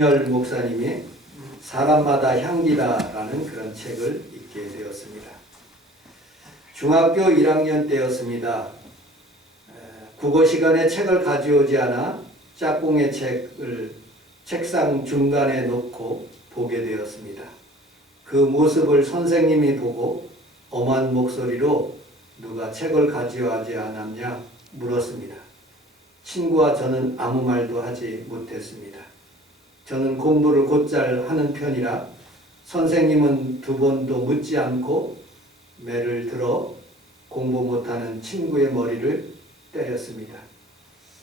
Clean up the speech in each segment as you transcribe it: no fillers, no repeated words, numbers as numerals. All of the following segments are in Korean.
열 목사님이 사람마다 향기다라는 그런 책을 읽게 되었습니다. 중학교 1학년 때였습니다. 국어 시간에 책을 가져오지 않아 짝꿍의 책을 책상 중간에 놓고 보게 되었습니다. 그 모습을 선생님이 보고 엄한 목소리로 누가 책을 가져오지 않았냐 물었습니다. 친구와 저는 아무 말도 하지 못했습니다. 저는 공부를 곧잘 하는 편이라 선생님은 두 번도 묻지 않고 매를 들어 공부 못하는 친구의 머리를 때렸습니다.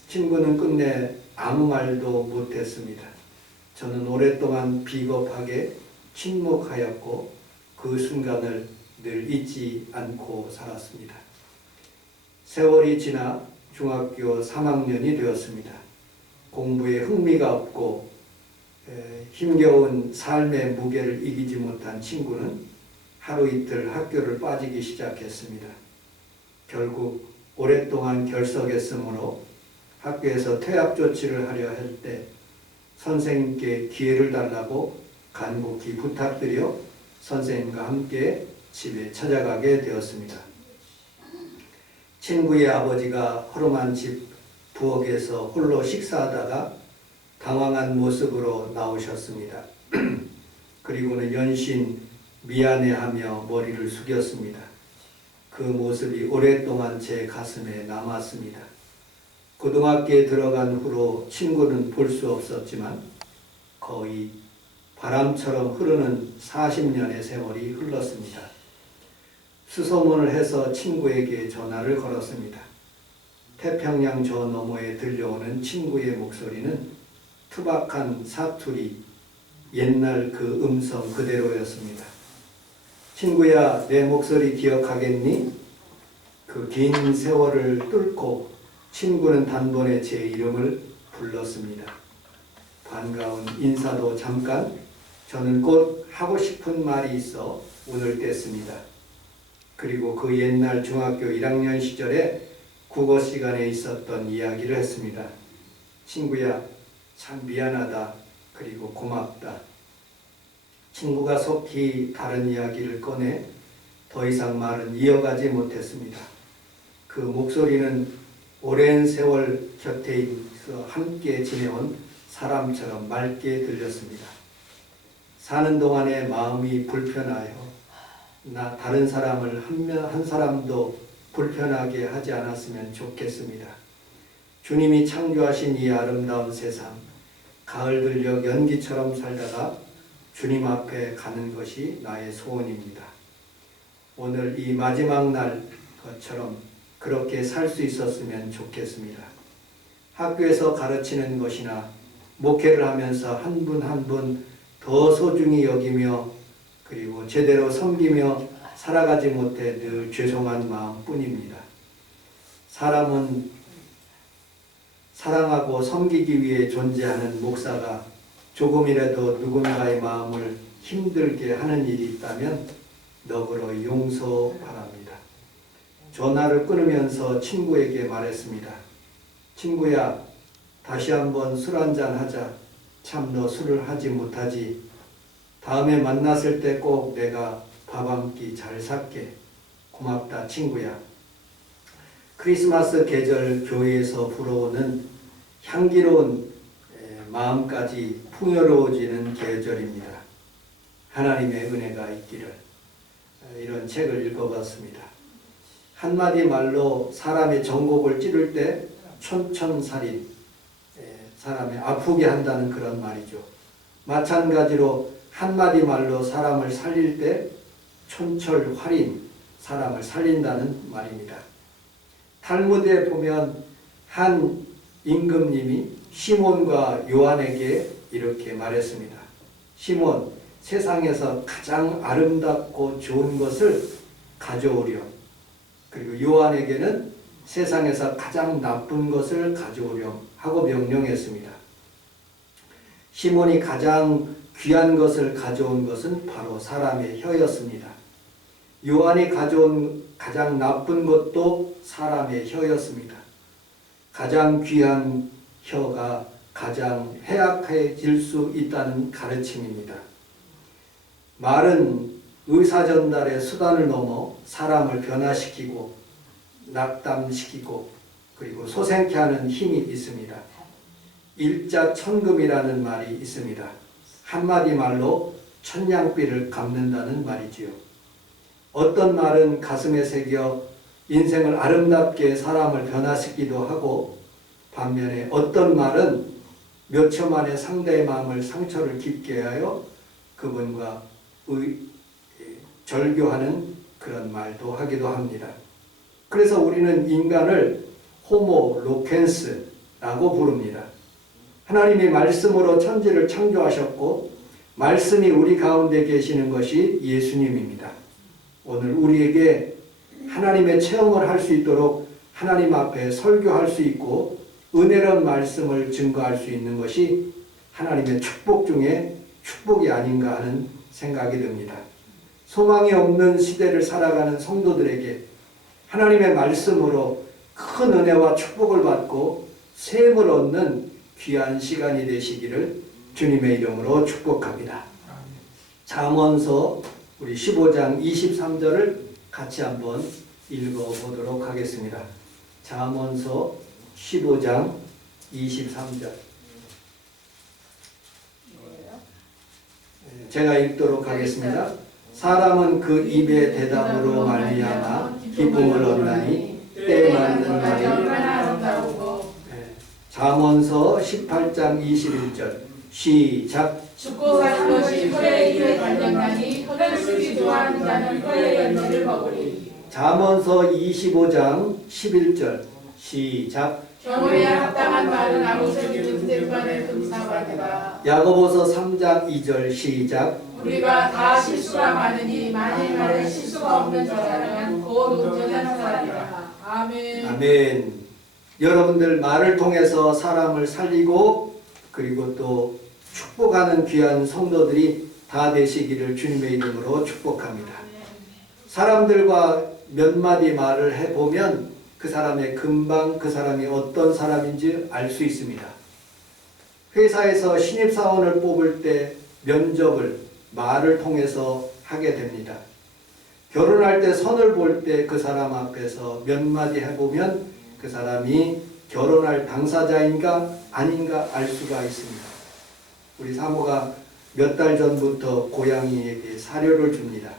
친구는 끝내 아무 말도 못했습니다. 저는 오랫동안 비겁하게 침묵하였고 그 순간을 늘 잊지 않고 살았습니다. 세월이 지나 중학교 3학년이 되었습니다. 공부에 흥미가 없고 힘겨운 삶의 무게를 이기지 못한 친구는 하루 이틀 학교를 빠지기 시작했습니다. 결국 오랫동안 결석했으므로 학교에서 퇴학 조치를 하려 할 때 선생님께 기회를 달라고 간곡히 부탁드려 선생님과 함께 집에 찾아가게 되었습니다. 친구의 아버지가 허름한 집 부엌에서 홀로 식사하다가 당황한 모습으로 나오셨습니다. 그리고는 연신 미안해하며 머리를 숙였습니다. 그 모습이 오랫동안 제 가슴에 남았습니다. 고등학교에 들어간 후로 친구는 볼 수 없었지만 거의 바람처럼 흐르는 40년의 세월이 흘렀습니다. 수소문을 해서 친구에게 전화를 걸었습니다. 태평양 저 너머에 들려오는 친구의 목소리는 투박한 사투리, 옛날 그 음성 그대로였습니다. 친구야, 내 목소리 기억하겠니? 그 긴 세월을 뚫고 친구는 단번에 제 이름을 불렀습니다. 반가운 인사도 잠깐, 저는 곧 하고 싶은 말이 있어 운을 뗐습니다. 그리고 그 옛날 중학교 1학년 시절에 국어 시간에 있었던 이야기를 했습니다. 친구야, 참 미안하다. 그리고 고맙다. 친구가 속히 다른 이야기를 꺼내 더 이상 말은 이어가지 못했습니다. 그 목소리는 오랜 세월 곁에 있어 함께 지내온 사람처럼 맑게 들렸습니다. 사는 동안에 마음이 불편하여 다른 사람을 한 사람도 불편하게 하지 않았으면 좋겠습니다. 주님이 창조하신 이 아름다운 세상, 가을 들녘 연기처럼 살다가 주님 앞에 가는 것이 나의 소원입니다. 오늘 이 마지막 날 것처럼 그렇게 살 수 있었으면 좋겠습니다. 학교에서 가르치는 것이나 목회를 하면서 한 분 한 분 더 소중히 여기며 그리고 제대로 섬기며 살아가지 못해 늘 죄송한 마음뿐입니다. 사람은 사랑하고 섬기기 위해 존재하는 목사가 조금이라도 누군가의 마음을 힘들게 하는 일이 있다면 너그러 용서 바랍니다. 전화를 끊으면서 친구에게 말했습니다. 친구야, 다시 한번 술 한잔 하자. 참 너 술을 하지 못하지. 다음에 만났을 때 꼭 내가 밥 한 끼 잘 살게. 고맙다 친구야. 크리스마스 계절 교회에서 불어오는 향기로운 마음까지 풍요로워지는 계절입니다. 하나님의 은혜가 있기를. 이런 책을 읽어봤습니다. 한마디 말로 사람의 전곡을 찌를 때 촌천살인, 사람을 아프게 한다는 그런 말이죠. 마찬가지로 한마디 말로 사람을 살릴 때 촌철활인, 사람을 살린다는 말입니다. 탈무드에 보면 한 임금님이 시몬과 요한에게 이렇게 말했습니다. 시몬, 세상에서 가장 아름답고 좋은 것을 가져오렴. 그리고 요한에게는 세상에서 가장 나쁜 것을 가져오렴 하고 명령했습니다. 시몬이 가장 귀한 것을 가져온 것은 바로 사람의 혀였습니다. 요한이 가져온 가장 나쁜 것도 사람의 혀였습니다. 가장 귀한 혀가 가장 해악해질 수 있다는 가르침입니다. 말은 의사전달의 수단을 넘어 사람을 변화시키고 낙담시키고 그리고 소생케 하는 힘이 있습니다. 일자천금이라는 말이 있습니다. 한마디 말로 천냥비를 갚는다는 말이지요. 어떤 말은 가슴에 새겨 인생을 아름답게 사람을 변화시키기도 하고, 반면에 어떤 말은 몇 초 만에 상대의 마음을 상처를 깊게 하여 그분과 절교하는 그런 말도 하기도 합니다. 그래서 우리는 인간을 호모 로켄스라고 부릅니다. 하나님이 말씀으로 천지를 창조하셨고 말씀이 우리 가운데 계시는 것이 예수님입니다. 오늘 우리에게 하나님의 체험을 할 수 있도록 하나님 앞에 설교할 수 있고 은혜로운 말씀을 증거할 수 있는 것이 하나님의 축복 중에 축복이 아닌가 하는 생각이 듭니다. 소망이 없는 시대를 살아가는 성도들에게 하나님의 말씀으로 큰 은혜와 축복을 받고 샘을 얻는 귀한 시간이 되시기를 주님의 이름으로 축복합니다. 잠언서 우리 15장 23절을 같이 한번 읽어보도록 하겠습니다. 잠언서 15장 23절 제가 읽도록 하겠습니다. 사람은 그 입의 대답으로 말미암아 기쁨을 얻나니 때에 맞는 말이. 잠언서 18장 21절 시작. 죽고 사는 것이 혀의 입에 달렸나니 혀를 쓰기 좋아하는 자는 혀의 열매를 먹으리. 잠언서 25장 11절 시작. 경우에 합당한 말은 아무새끼 등대만의 금사과니라. 야고보서 3장 2절 시작. 우리가 다 실수가 많으니 만일 말에 실수가 없는 자라면 곧 온전한 사람이라. 아멘. 아멘. 여러분들 말을 통해서 사람을 살리고 그리고 또 축복하는 귀한 성도들이 다 되시기를 주님의 이름으로 축복합니다. 사람들과 몇 마디 말을 해보면 그 사람의 금방 그 사람이 어떤 사람인지 알 수 있습니다. 회사에서 신입사원을 뽑을 때 면접을 말을 통해서 하게 됩니다. 결혼할 때 선을 볼 때 그 사람 앞에서 몇 마디 해보면 그 사람이 결혼할 당사자인가 아닌가 알 수가 있습니다. 우리 사모가 몇 달 전부터 고양이에게 사료를 줍니다.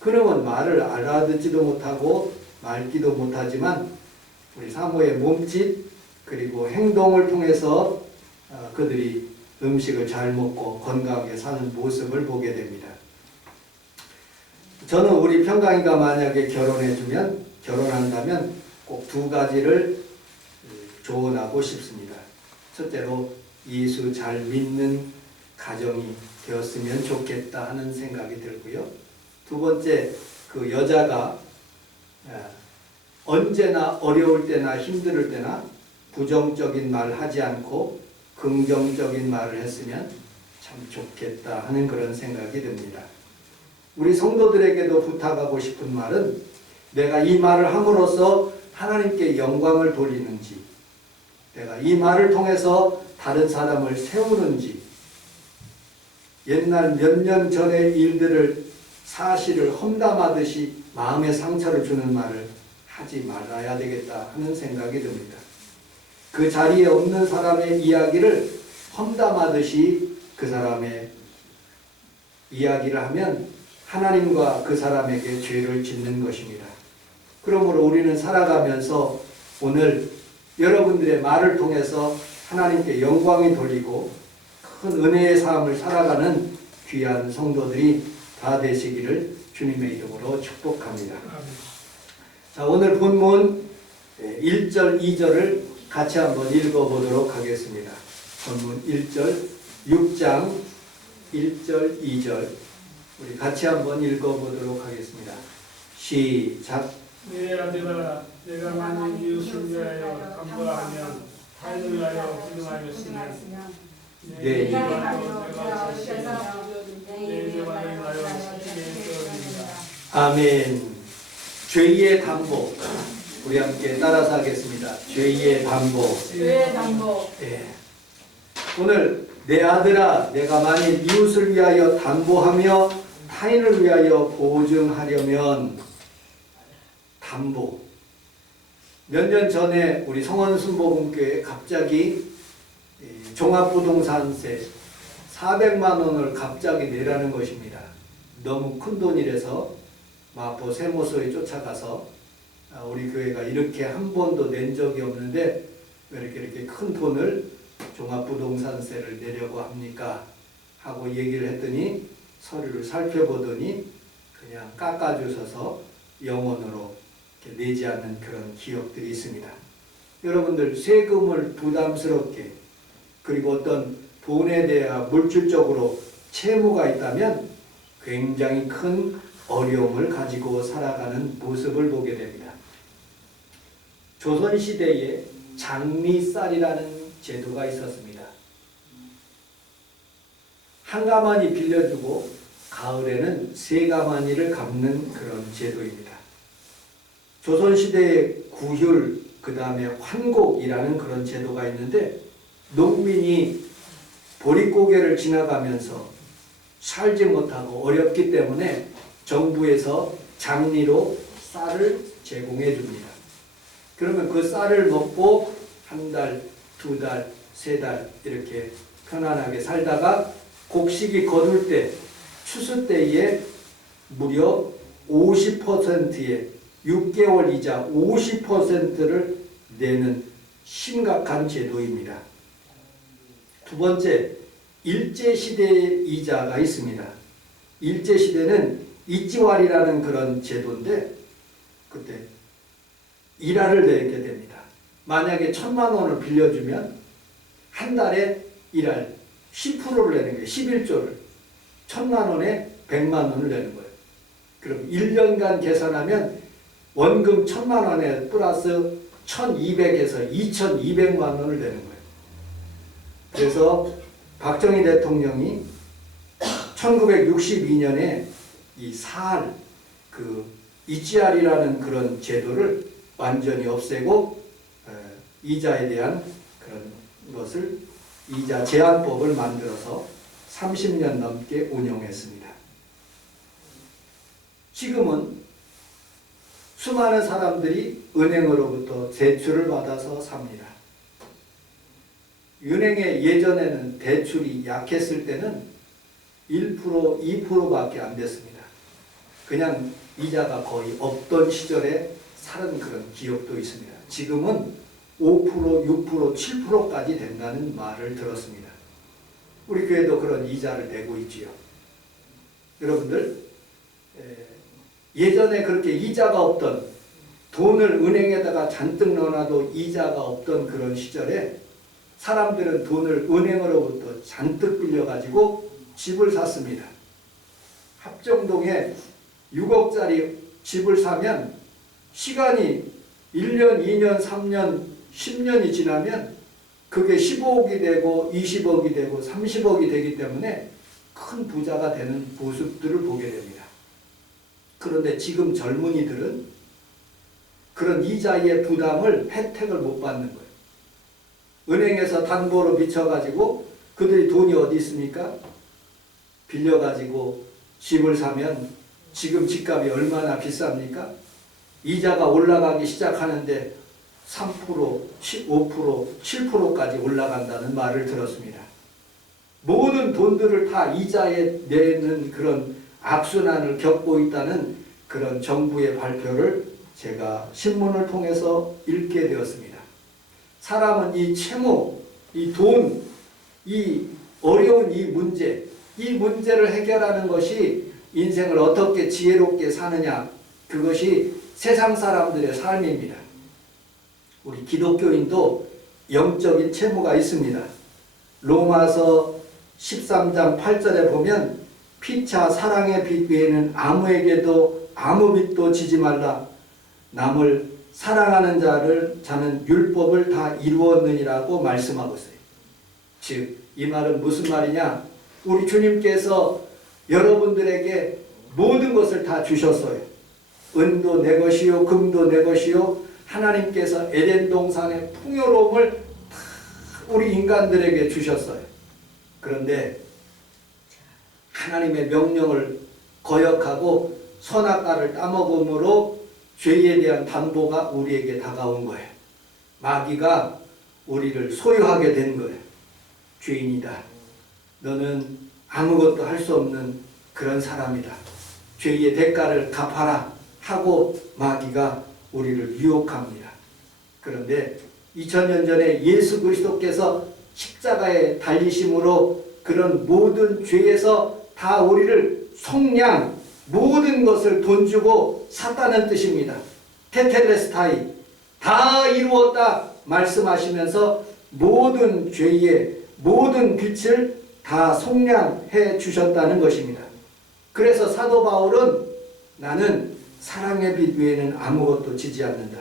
그놈은 말을 알아듣지도 못하고 말기도 못하지만 우리 사모의 몸짓 그리고 행동을 통해서 그들이 음식을 잘 먹고 건강하게 사는 모습을 보게 됩니다. 저는 우리 평강이가 만약에 결혼한다면 꼭 두 가지를 조언하고 싶습니다. 첫째로 예수 잘 믿는 가정이 되었으면 좋겠다 하는 생각이 들고요. 두 번째, 그 여자가 언제나 어려울 때나 힘들 때나 부정적인 말 하지 않고 긍정적인 말을 했으면 참 좋겠다 하는 그런 생각이 듭니다. 우리 성도들에게도 부탁하고 싶은 말은 내가 이 말을 함으로써 하나님께 영광을 돌리는지, 내가 이 말을 통해서 다른 사람을 세우는지, 옛날 몇 년 전의 일들을 사실을 험담하듯이 마음의 상처를 주는 말을 하지 말아야 되겠다 하는 생각이 듭니다. 그 자리에 없는 사람의 이야기를 험담하듯이 그 사람의 이야기를 하면 하나님과 그 사람에게 죄를 짓는 것입니다. 그러므로 우리는 살아가면서 오늘 여러분들의 말을 통해서 하나님께 영광이 돌리고 큰 은혜의 삶을 살아가는 귀한 성도들이 다 되시기를 주님의 이름으로 축복합니다. 자, 오늘 본문 1절, 2절을 같이 한번 읽어보도록 하겠습니다. 본문 1절, 6장 1절, 2절 우리 같이 한번 읽어보도록 하겠습니다. 시작. 내 아들아, 내가 만일 이웃을 위하여 간구하면 타인을 위하여 기도하였으면 내 입으로 내가 내 죄만을 위하여 사치게 했으리이다. 아멘. 죄의 담보. 우리 함께 따라서 하겠습니다. 죄의 담보. 죄의 담보. 예. 오늘 내 아들아 내가 만일 이웃을 위하여 담보하며 타인을 위하여 보증하려면 담보. 몇 년 전에 우리 성원순복음교회에 갑자기 종합부동산세 400만 원을 갑자기 내라는 것입니다. 너무 큰 돈이라서 마포 세무서에 쫓아가서 우리 교회가 이렇게 한 번도 낸 적이 없는데 왜 이렇게 큰 돈을 종합부동산세를 내려고 합니까? 하고 얘기를 했더니 서류를 살펴보더니 그냥 깎아주셔서 영원으로 이렇게 내지 않는 그런 기업들이 있습니다. 여러분들 세금을 부담스럽게 그리고 어떤 돈에 대한 물질적으로 채무가 있다면 굉장히 큰 어려움을 가지고 살아가는 모습을 보게 됩니다. 조선시대에 장리쌀이라는 제도가 있었습니다. 한 가마니 빌려주고 가을에는 세 가마니를 갚는 그런 제도입니다. 조선시대에 구휼, 그 다음에 환곡이라는 그런 제도가 있는데 농민이 보릿고개를 지나가면서 살지 못하고 어렵기 때문에 정부에서 장리로 쌀을 제공해 줍니다. 그러면 그 쌀을 먹고 한 달, 두 달, 세 달 이렇게 편안하게 살다가 곡식이 거둘 때, 추수 때에 무려 50%의 6개월 이자 50%를 내는 심각한 제도입니다. 두 번째, 일제시대의 이자가 있습니다. 일제시대는 이지왈이라는 그런 제도인데 그때 일화를 내게 됩니다. 만약에 1,000만 원을 빌려주면 한 달에 일할 10%를 내는 거예요. 11조를. 1,000만 원에 100만 원을 내는 거예요. 그럼 1년간 계산하면 원금 1,000만 원에 플러스 1,200에서 2,200만 원을 내는 거예요. 그래서 박정희 대통령이 1962년에 이 사할, 이지알이라는 그런 제도를 완전히 없애고 이자에 대한 그런 것을 이자 제한법을 만들어서 30년 넘게 운영했습니다. 지금은 수많은 사람들이 은행으로부터 대출을 받아서 삽니다. 은행에 예전에는 대출이 약했을 때는 1%, 2%밖에 안 됐습니다. 그냥 이자가 거의 없던 시절에 살은 그런 기업도 있습니다. 지금은 5%, 6%, 7%까지 된다는 말을 들었습니다. 우리 교회도 그런 이자를 내고 있지요. 여러분들 예전에 그렇게 이자가 없던 돈을 은행에다가 잔뜩 넣어놔도 이자가 없던 그런 시절에 사람들은 돈을 은행으로부터 잔뜩 빌려가지고 집을 샀습니다. 합정동에 6억짜리 집을 사면 시간이 1년, 2년, 3년, 10년이 지나면 그게 15억이 되고 20억이 되고 30억이 되기 때문에 큰 부자가 되는 모습들을 보게 됩니다. 그런데 지금 젊은이들은 그런 이자의 부담을, 혜택을 못 받는 거예요. 은행에서 담보로 미쳐가지고 그들이 돈이 어디 있습니까? 빌려가지고 집을 사면 지금 집값이 얼마나 비쌉니까? 이자가 올라가기 시작하는데 3%, 5%, 7%까지 올라간다는 말을 들었습니다. 모든 돈들을 다 이자에 내는 그런 악순환을 겪고 있다는 그런 정부의 발표를 제가 신문을 통해서 읽게 되었습니다. 사람은 이 채무, 이 돈, 이 어려운 이 문제를 해결하는 것이 인생을 어떻게 지혜롭게 사느냐, 그것이 세상 사람들의 삶입니다. 우리 기독교인도 영적인 채무가 있습니다. 로마서 13장 8절에 보면 피차 사랑의 빚 외에는 아무에게도 아무 빚도 지지 말라. 남을 사랑하는 자는 율법을 다 이루었느니라고 말씀하고 있어요. 즉, 이 말은 무슨 말이냐? 우리 주님께서 여러분들에게 모든 것을 다 주셨어요. 은도 내 것이요, 금도 내 것이요. 하나님께서 에덴 동산의 풍요로움을 다 우리 인간들에게 주셨어요. 그런데 하나님의 명령을 거역하고 선악과를 따먹음으로 죄에 대한 담보가 우리에게 다가온 거예요. 마귀가 우리를 소유하게 된 거예요. 죄인이다. 너는 아무것도 할 수 없는 그런 사람이다. 죄의 대가를 갚아라 하고 마귀가 우리를 유혹합니다. 그런데 2000년 전에 예수 그리스도께서 십자가에 달리심으로 그런 모든 죄에서 다 우리를 속량, 모든 것을 돈 주고 샀다는 뜻입니다. 테텔레스타이, 다 이루었다 말씀하시면서 모든 죄의 모든 빛을 다 속량해 주셨다는 것입니다. 그래서 사도 바울은 나는 사랑의 빛 외에는 아무것도 지지 않는다.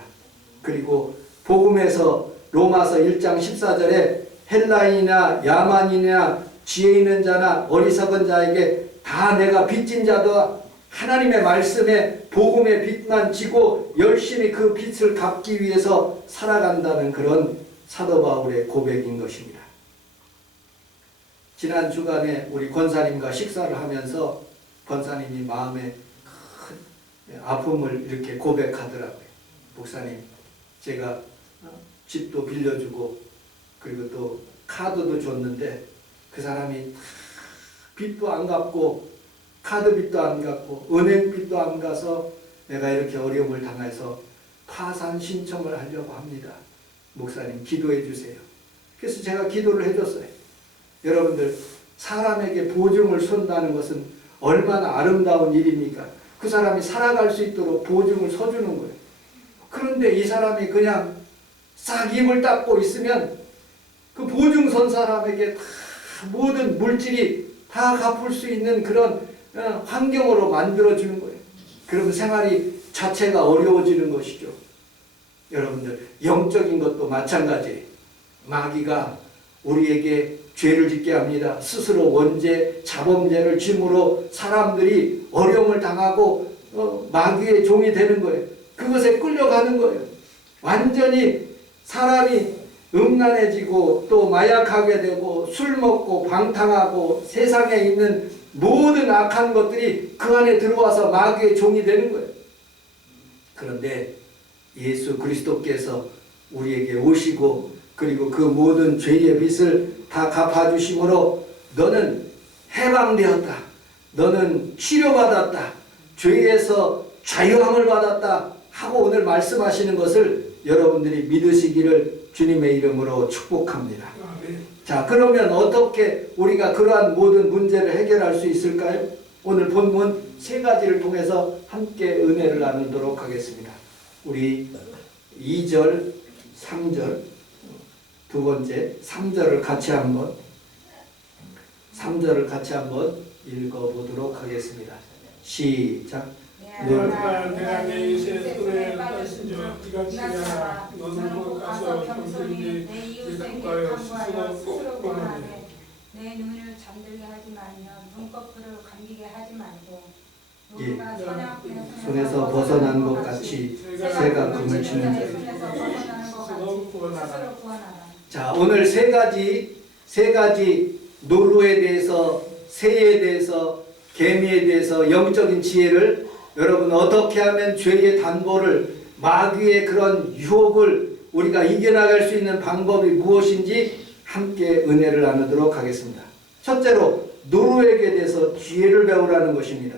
그리고 복음에서 로마서 1장 14절에 헬라인이나 야만인이나 지혜 있는 자나 어리석은 자에게 다 내가 빚진 자다. 하나님의 말씀에 복음의 빛만 지고 열심히 그 빛을 갚기 위해서 살아간다는 그런 사도 바울의 고백인 것입니다. 지난 주간에 우리 권사님과 식사를 하면서 권사님이 마음에 큰 아픔을 이렇게 고백하더라고요. 목사님, 제가 집도 빌려주고 그리고 또 카드도 줬는데 그 사람이 빚도 안 갚고 카드 빚도 안 갚고 은행 빚도 안 가서 내가 이렇게 어려움을 당해서 파산 신청을 하려고 합니다. 목사님 기도해 주세요. 그래서 제가 기도를 해줬어요. 여러분들, 사람에게 보증을 선다는 것은 얼마나 아름다운 일입니까? 그 사람이 살아갈 수 있도록 보증을 서주는 거예요. 그런데 이 사람이 그냥 싹 입을 닫고 있으면 그 보증 선 사람에게 다 모든 물질이 다 갚을 수 있는 그런 환경으로 만들어주는 거예요. 그러면 생활이 자체가 어려워지는 것이죠. 여러분들, 영적인 것도 마찬가지예요. 마귀가 우리에게 죄를 짓게 합니다. 스스로 원죄, 자범죄를 짐으로 사람들이 어려움을 당하고 마귀의 종이 되는 거예요. 그것에 끌려가는 거예요. 완전히 사람이 음란해지고 또 마약하게 되고 술 먹고 방탕하고 세상에 있는 모든 악한 것들이 그 안에 들어와서 마귀의 종이 되는 거예요. 그런데 예수 그리스도께서 우리에게 오시고 그리고 그 모든 죄의 빚을 다 갚아주심으로 너는 해방되었다. 너는 치료받았다. 죄에서 자유함을 받았다 하고 오늘 말씀하시는 것을 여러분들이 믿으시기를 주님의 이름으로 축복합니다. 자, 그러면 어떻게 우리가 그러한 모든 문제를 해결할 수 있을까요? 오늘 본문 세 가지를 통해서 함께 은혜를 나누도록 하겠습니다. 우리 2절, 3절, 두 번째 3절을 같이 한번 읽어보도록 하겠습니다. 시작. 내가 내 이웃의 손에 떠신 줄 네가 지혜하라. 너는 곧 가서 겸손히 내 이웃에게 간구하여 스스로 구원하되 내 눈을 잠들게 하지 말며 눈꺼풀을 감기게 하지 말고 예. 누가 손에서 벗어난 것 같이 새가 그물 치는 자에게. 스스로 구원하라. 자, 오늘 세 가지 노루에 대해서, 새에 대해서, 개미에 대해서 영적인 지혜를 여러분 어떻게 하면 죄의 담보를, 마귀의 그런 유혹을 우리가 이겨나갈 수 있는 방법이 무엇인지 함께 은혜를 나누도록 하겠습니다. 첫째로 노루에게 대해서 지혜를 배우라는 것입니다.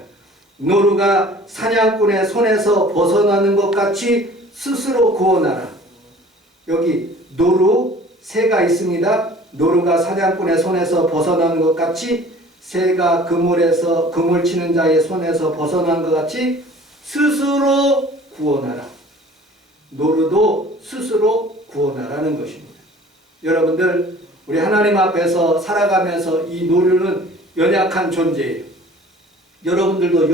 노루가 사냥꾼의 손에서 벗어나는 것 같이 스스로 구원하라. 여기 노루, 새가 있습니다. 노루가 사냥꾼의 손에서 벗어나는 것 같이 새가 그물 치는 자의 손에서 벗어난 것 같이 스스로 구원하라. 노루도 스스로 구원하라는 것입니다. 여러분들, 우리 하나님 앞에서 살아가면서 이 노루는 연약한 존재예요. 여러분들도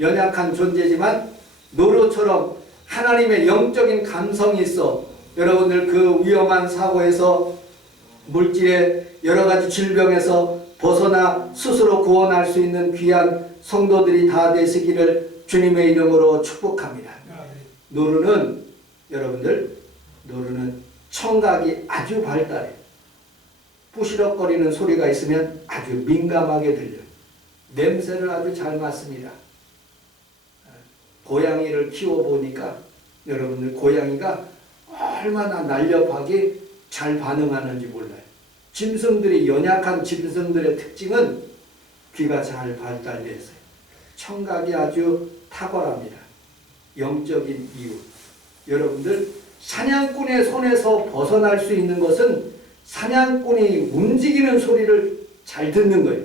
연약한 존재지만 노루처럼 하나님의 영적인 감성이 있어 여러분들 그 위험한 사고에서 물질의 여러 가지 질병에서 벗어나 스스로 구원할 수 있는 귀한 성도들이 다 되시기를 주님의 이름으로 축복합니다. 노루는 여러분들, 노루는 청각이 아주 발달해요. 부시럭거리는 소리가 있으면 아주 민감하게 들려요. 냄새를 아주 잘 맡습니다. 고양이를 키워보니까 여러분들 고양이가 얼마나 날렵하게 잘 반응하는지 몰라요. 짐승들이 연약한 짐승들의 특징은 귀가 잘 발달되어 있어요. 청각이 아주 탁월합니다. 영적인 이유. 여러분들 사냥꾼의 손에서 벗어날 수 있는 것은 사냥꾼이 움직이는 소리를 잘 듣는 거예요.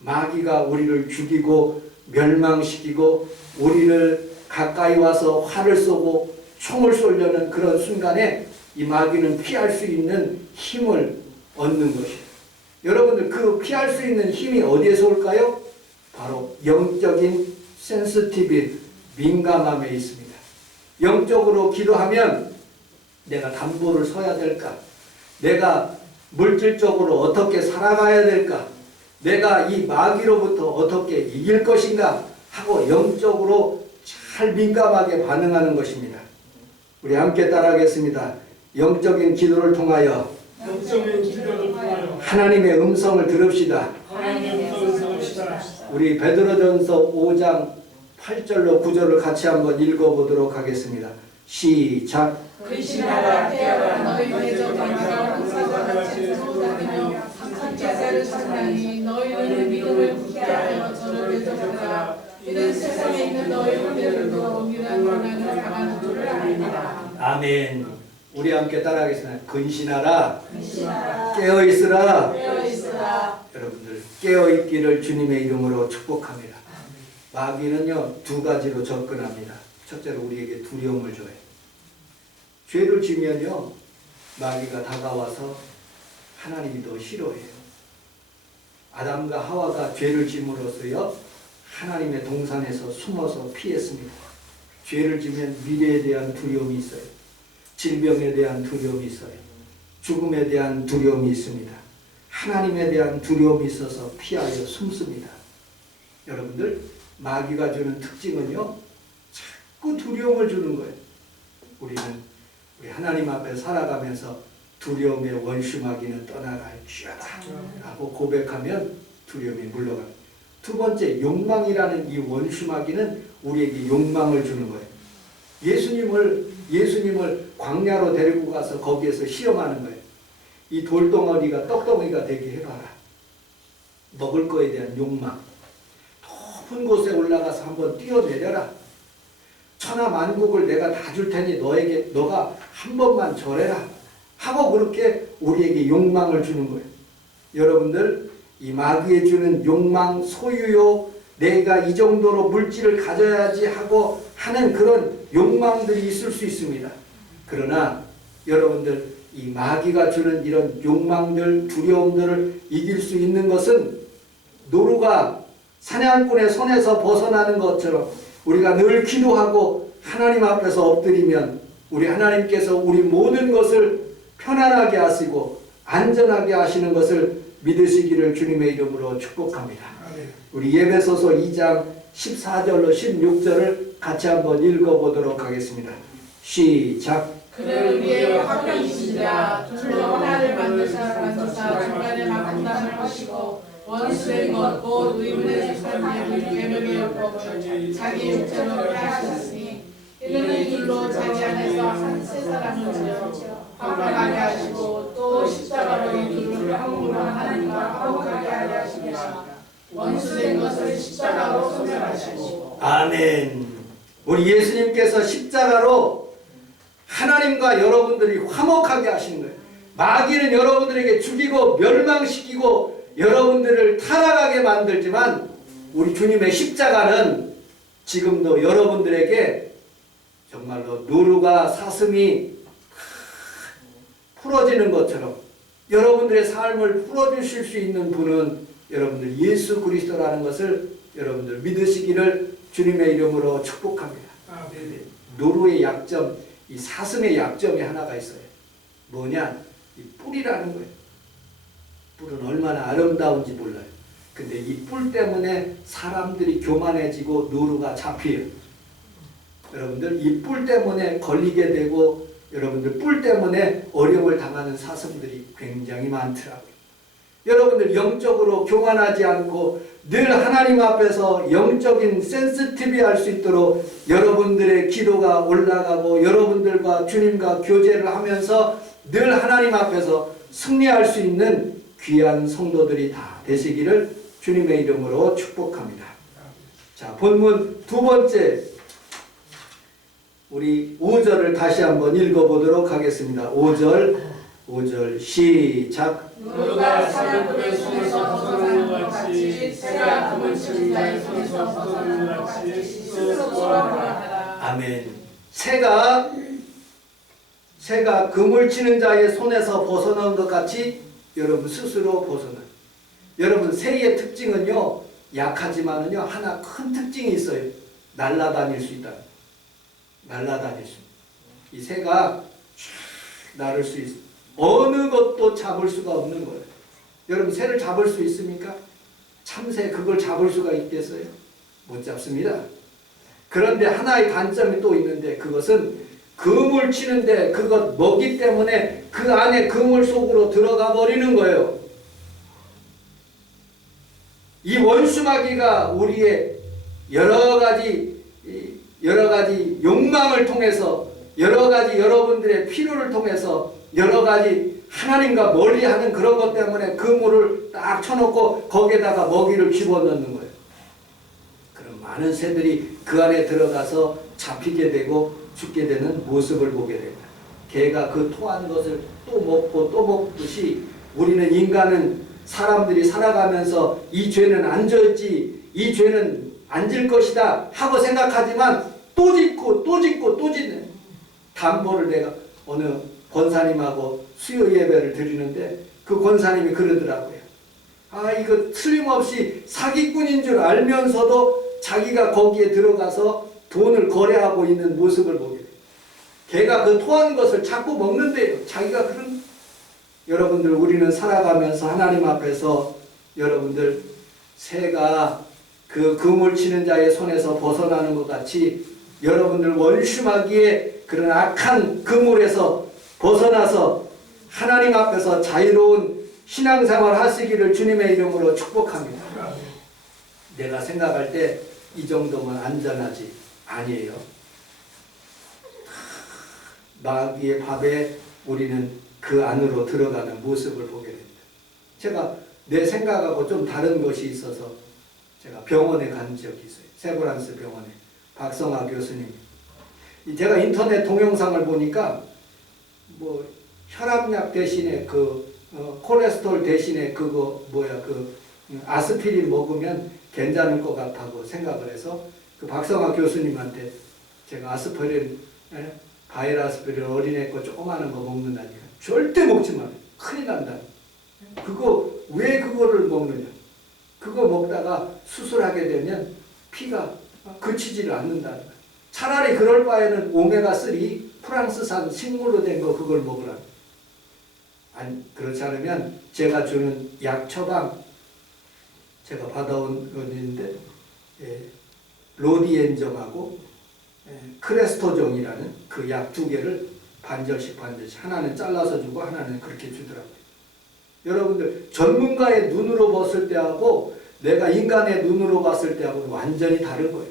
마귀가 우리를 죽이고 멸망시키고 우리를 가까이 와서 활을 쏘고 총을 쏘려는 그런 순간에 이 마귀는 피할 수 있는 힘을 얻는 것이에요. 여러분들 그 피할 수 있는 힘이 어디에서 올까요? 바로 영적인 센시티브 민감함에 있습니다. 영적으로 기도하면 내가 담보를 서야 될까? 내가 물질적으로 어떻게 살아가야 될까? 내가 이 마귀로부터 어떻게 이길 것인가? 하고 영적으로 잘 민감하게 반응하는 것입니다. 우리 함께 따라하겠습니다. 영적인 기도를 통하여 하나님의 음성을 들읍시다. 우리 베드로전서 5장 8절로 9절을 같이 한번 읽어보도록 하겠습니다. 시작. 근신하라 깨어라 너희 내적 강가와 흥사와 같이 소자되며 선제사를 찾나니 너희는 믿음을 굳게 하여 저를 대적하라. 이는 세상에 있는 너희 형제들도 이러한 고난을 당하는 줄을 아니라. 아멘. 우리 함께 따라하겠습니다. 근신하라. 깨어있으라. 여러분들 깨어있기를 주님의 이름으로 축복합니다. 마귀는요 두 가지로 접근합니다. 첫째로 우리에게 두려움을 줘요. 죄를 지면요 마귀가 다가와서 하나님이 더 싫어해요. 아담과 하와가 죄를 짐으로써요 하나님의 동산에서 숨어서 피했습니다. 죄를 지면 미래에 대한 두려움이 있어요. 질병에 대한 두려움이 있어요. 죽음에 대한 두려움이 있습니다. 하나님에 대한 두려움이 있어서 피하여 숨습니다. 여러분들 마귀가 주는 특징은요 자꾸 두려움을 주는 거예요. 우리 하나님 앞에 살아가면서 두려움의 원수 마귀는 떠나갈지어다 라고 고백하면 두려움이 물러갑니다. 두 번째, 욕망이라는 이 원수 마귀는 우리에게 욕망을 주는 거예요. 예수님을 광야로 데리고 가서 거기에서 시험하는 거예요. 이 돌덩어리가 떡덩이가 되게 해봐라. 먹을 거에 대한 욕망. 높은 곳에 올라가서 한번 뛰어내려라. 천하만국을 내가 다 줄 테니 너가 한 번만 절해라. 하고 그렇게 우리에게 욕망을 주는 거예요. 여러분들 이 마귀에 주는 욕망, 소유욕, 내가 이 정도로 물질을 가져야지 하고 하는 그런 욕망들이 있을 수 있습니다. 그러나 여러분들 이 마귀가 주는 이런 욕망들, 두려움들을 이길 수 있는 것은 노루가 사냥꾼의 손에서 벗어나는 것처럼 우리가 늘 기도하고 하나님 앞에서 엎드리면 우리 하나님께서 우리 모든 것을 편안하게 하시고 안전하게 하시는 것을 믿으시기를 주님의 이름으로 축복합니다. 우리 예배소서 2장 14절로 16절을 같이 한번 읽어보도록 하겠습니다. 시작. 그를 위해 화평이시니라. 둘로 하나를 만드사 중간에 막한담을 하시고 원수의 것 곧 의문의 사람의 계명의 율법을 자기 육체로 폐하셨으니 이는 이 둘로 자기 안에서 한 세 사람을 지어 화평하게 하시고 또 십자가로 이 둘을 한몸으로 하나님과 화목하게 하게 하시며 원수된 것을 십자가로 소멸하시고. 아멘. 우리 예수님께서 십자가로 하나님과 여러분들이 화목하게 하시는 거예요. 마귀는 여러분들에게 죽이고 멸망시키고 여러분들을 타락하게 만들지만 우리 주님의 십자가는 지금도 여러분들에게 정말로 누르가 사슴이 풀어지는 것처럼 여러분들의 삶을 풀어주실 수 있는 분은 여러분들 예수 그리스도라는 것을 여러분들 믿으시기를 주님의 이름으로 축복합니다. 노루의 약점, 이 사슴의 약점이 하나가 있어요. 뭐냐? 이 뿔이라는 거예요. 뿔은 얼마나 아름다운지 몰라요. 근데 이 뿔 때문에 사람들이 교만해지고 노루가 잡혀요. 여러분들 이 뿔 때문에 걸리게 되고 여러분들 뿔 때문에 어려움을 당하는 사슴들이 굉장히 많더라고요. 여러분들 영적으로 교만하지 않고 늘 하나님 앞에서 영적인 센시티비 할 수 있도록 여러분들의 기도가 올라가고 여러분들과 주님과 교제를 하면서 늘 하나님 앞에서 승리할 수 있는 귀한 성도들이 다 되시기를 주님의 이름으로 축복합니다. 자, 본문 두 번째 우리 5절을 다시 한번 읽어보도록 하겠습니다. 5절 시작. 누가 사냥꾼의 손에서 벗어나는 것 같이 새가 금을 치는 자의 손에서 벗어나는 것 같이 스스로 소원하라 하라. 아멘. 새가 금을 치는 자의 손에서 벗어난 것 같이 여러분 스스로 벗어나. 여러분 새의 특징은요, 약하지만은요 하나 큰 특징이 있어요. 날아다닐 수 있다. 날아다닐 수. 이 새가 날을 수 있어. 어느 것도 잡을 수가 없는 거예요. 여러분 새를 잡을 수 있습니까? 참새 그걸 잡을 수가 있겠어요? 못 잡습니다. 그런데 하나의 단점이 또 있는데 그것은 그물 치는데 그것 먹이 때문에 그 안에 그물 속으로 들어가 버리는 거예요. 이 원수마귀가 우리의 여러 가지 욕망을 통해서 여러 가지 여러분들의 필요를 통해서 여러 가지 하나님과 멀리하는 그런 것 때문에 그물을 딱 쳐놓고 거기에다가 먹이를 집어넣는 거예요. 그럼 많은 새들이 그 안에 들어가서 잡히게 되고 죽게 되는 모습을 보게 됩니다. 개가 그 토한 것을 또 먹고 또 먹듯이 우리는 인간은 사람들이 살아가면서 이 죄는 안 졌지, 이 죄는 안 질 것이다 하고 생각하지만 또 짓고 또 짓고 또 짓는. 담보를 내가 어느 권사님하고 수요 예배를 드리는데 그 권사님이 그러더라고요. 아, 이거 틀림없이 사기꾼인 줄 알면서도 자기가 거기에 들어가서 돈을 거래하고 있는 모습을 보게 돼요. 걔가 그 토한 것을 자꾸 먹는데요. 자기가 그런. 여러분들 우리는 살아가면서 하나님 앞에서 여러분들 새가 그 그물 치는 자의 손에서 벗어나는 것 같이 여러분들 원수마귀의 그런 악한 그물에서 벗어나서 하나님 앞에서 자유로운 신앙생활 하시기를 주님의 이름으로 축복합니다. 내가 생각할 때 이 정도면 안전하지. 아니에요. 마귀의 밥에 우리는 그 안으로 들어가는 모습을 보게 됩니다. 제가 내 생각하고 좀 다른 것이 있어서 제가 병원에 간 적이 있어요. 세브란스 병원에. 박성아 교수님. 제가 인터넷 동영상을 보니까 뭐 혈압약 대신에 콜레스테롤 대신에 그거 아스피린 먹으면 괜찮을 것 같다고 생각을 해서 그 박성아 교수님한테 제가 아스피린 바이럴 아스피린 어린애 거 조그마한 거 먹는다니까 절대 먹지 마. 큰일 난다. 그거 왜 그거를 먹느냐? 그거 먹다가 수술하게 되면 피가 그치지를 않는다. 차라리 그럴 바에는 오메가3 프랑스산 식물로 된 거 그걸 먹으라. 아니, 그렇지 않으면 제가 주는 약 처방 제가 받아온 건 있는데 로디엔정하고 크레스토종이라는 그 약 두 개를 반절씩 하나는 잘라서 주고 하나는 그렇게 주더라고요. 여러분들 전문가의 눈으로 봤을 때하고 내가 인간의 눈으로 봤을 때하고는 완전히 다른 거예요.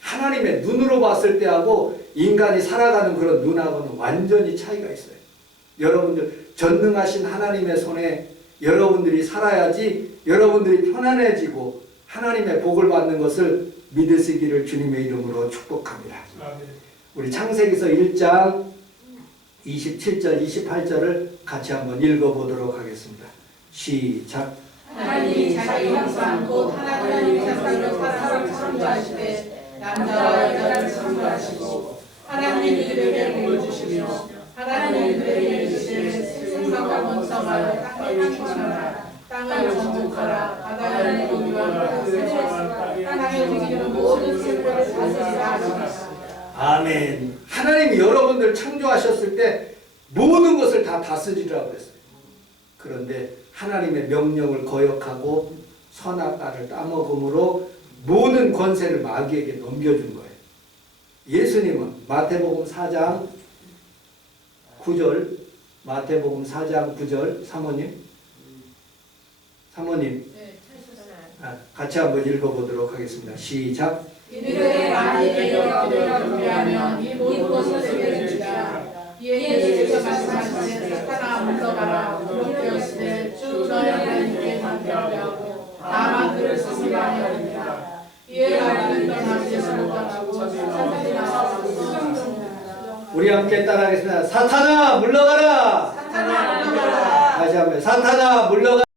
하나님의 눈으로 봤을 때하고 인간이 살아가는 그런 눈하고는 완전히 차이가 있어요. 여러분들 전능하신 하나님의 손에 여러분들이 살아야지 여러분들이 편안해지고 하나님의 복을 받는 것을 믿으시기를 주님의 이름으로 축복합니다. 우리 창세기서 1장 27절 28절을 같이 한번 읽어보도록 하겠습니다. 시작. 하나님이 자기 형상 곧 하나님의 형상으로 사람을 창조하시되 남자와 여자를 창조하시고 하나님이 그들에게 복을 주시며 하나님이 그들에게 이르시되 생명과 번성하여 땅에 한천하라 땅을 정복하라 바다의 고기와 땅에 움직이는 모든 생물을 다스리라 하시니라. 아멘. 하나님이 여러분들 창조하셨을 때 모든 것을 다 다스리라고 했어요. 그런데 하나님의 명령을 거역하고 선악과를 따먹음으로 모든 권세를 마귀에게 넘겨준 거예요. 예수님은 마태복음 4장 9절 마태복음 4장 9절 사모님 사모님 네. 같이 한번 읽어보도록 하겠습니다. 시작. 이들의 만일에 여러분을 경배하면 이 모든 것을 내게 주리라. 이에 예수께서 말씀하시되 사탄아 물러가라. 기록되었으되 주 너희 하나님께 경배하고 다만 그를 섬기라 하니라. 이에 하나님은 떠나 예수를 떠나고 사탄이 나와서 수정됩니다. 우리 함께 따라하겠습니다. 사탄아 물러가라. 사탄아 물러가라. 다시 한번 사탄아 물러가라.